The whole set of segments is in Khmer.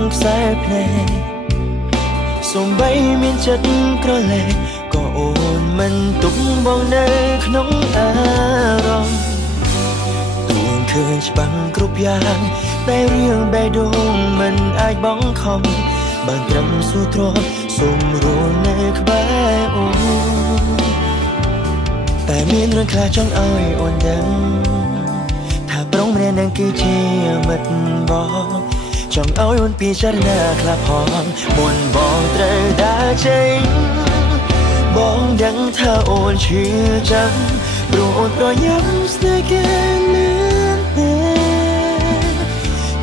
ក្នុងខ្សែភ្នែកសូម្បីមានចិត្តក្រឡេកក៏អូនមិនទុកបងនៅក្នុងអារម្មណ៍ទួងឃើញច្បាំងគ្រប់យ៉ាងតែរឿងបេះដូងមិនអាចបងខំបានត្រឹមសួរទ្រាំសូមរួមនៅក្បែរអូនតែមានរឿងខ្លះចង់ឲ្យអូនដឹងថាប្រុងម្នាក់នឹងគឺជាមិត្តបងចង់ឲ្យអូនពិចារណាខ្លះផងមុនបងត្រូវដើរចេញបងដឹងថាអូនឈឺចាំព្រោះអូនប្រយ័ត្នស្នេហ៍គេលឿនពេក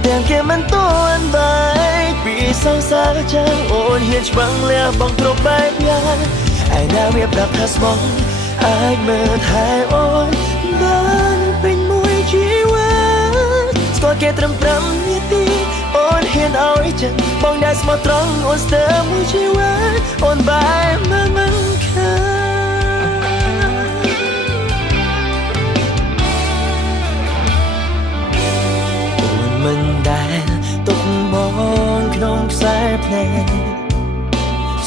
ទាំងគេមិនទាន់បែកពីសង្សារចាំអូនហ៊ានច្បាំងលះបងគ្រប់បែបយ៉ាងឯណាវាប្រាប់ថាស្មោះអាចមើលថែអូនបានពេញមួយជីវិតស្គាល់គេត្រឹម5នាទីអូនហ៊ានឲ្យចិត្តបងដែលស្មោះត្រង់អូនស្ទើរមួយជីវិតអូនបែរមិនខាអូនមិនដែលទុកបងក្នុងខ្សែភ្នែក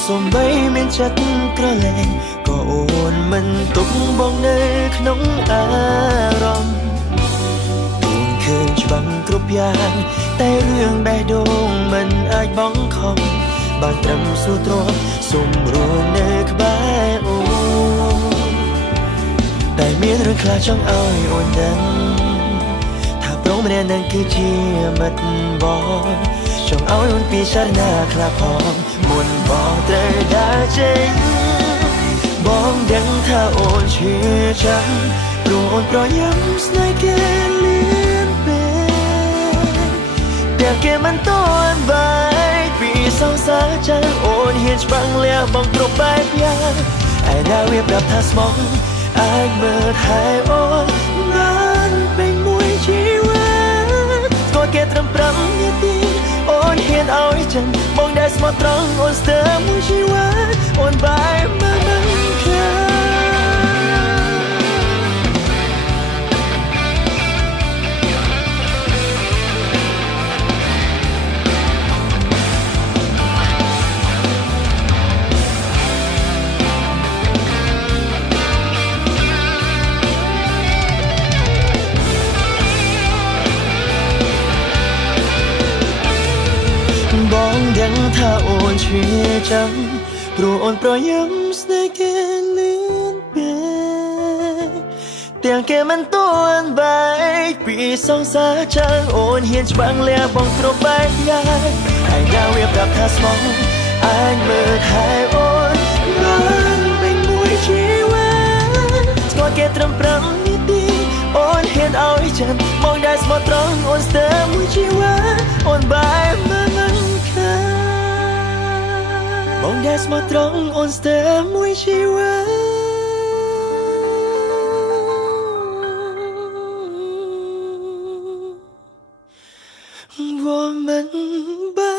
សូម្បីមានចិត្តក្រឡេកក៏អូនមិនទុកបងនៅក្នុងអារម្មណ៍ទួងឃើញច្បាំងគ្រប់យ៉ាងតែរឿងបេះដូងមិនអាចបងខំបានត្រឹមសួរទ្រាំសូមរួមនៅក្បែរអូនតែមានរឿងខ្លះចង់ឲ្យអូនដឹងថាប្រុងម្នាក់នឹងគឺជាមិត្តបងចង់ឲ្យអូនពិចារណាខ្លះផងមុនបងត្រូវដើរចេញបងដឹងថាអូនឈឺចាំព្រោះអូនប្រយ័ត្នស្នេហ៍គេលឿនពេកទាំងគេមិនទាន់បែកពីសង្សារចាំអូនហ៊ានច្បាំងលះបងគ្រប់បែបយ៉ាងឯណាវាប្រាប់ថាស្មោះអាចមើលថែអូនបានពេញមួយជីវិតស្គាល់គេត្រឹម5នាទីអូនហ៊ានឲ្យចិត្តបងដែលស្មោះត្រង់អូនស្ទើរមួយជីវិតអូនបែរមិនខាបងដឹងថាអូនឈឺចាំព្រោះអូនប្រយ័ត្នស្នេហ៍គេលឿនពេកទាំងគេមិនទាន់បែកពីសង្សារចាំអូនហ៊ានច្បាំងលះបងគ្រប់បែបយ៉ាងហើយណាវាប្រាប់ថាស្មោះអាចមើលថែអូនបានពេញមួយជីវិតស្គាល់គេត្រឹម5នាទីអូនហ៊ានឲ្យចិត្តបងដែលស្មោះត្រង់អូនស្ទើរមួយជីវិតអូនបែរមិនបងដែលស្មោះត្រង់អូនស្ទើរមួយជីវិត我们吧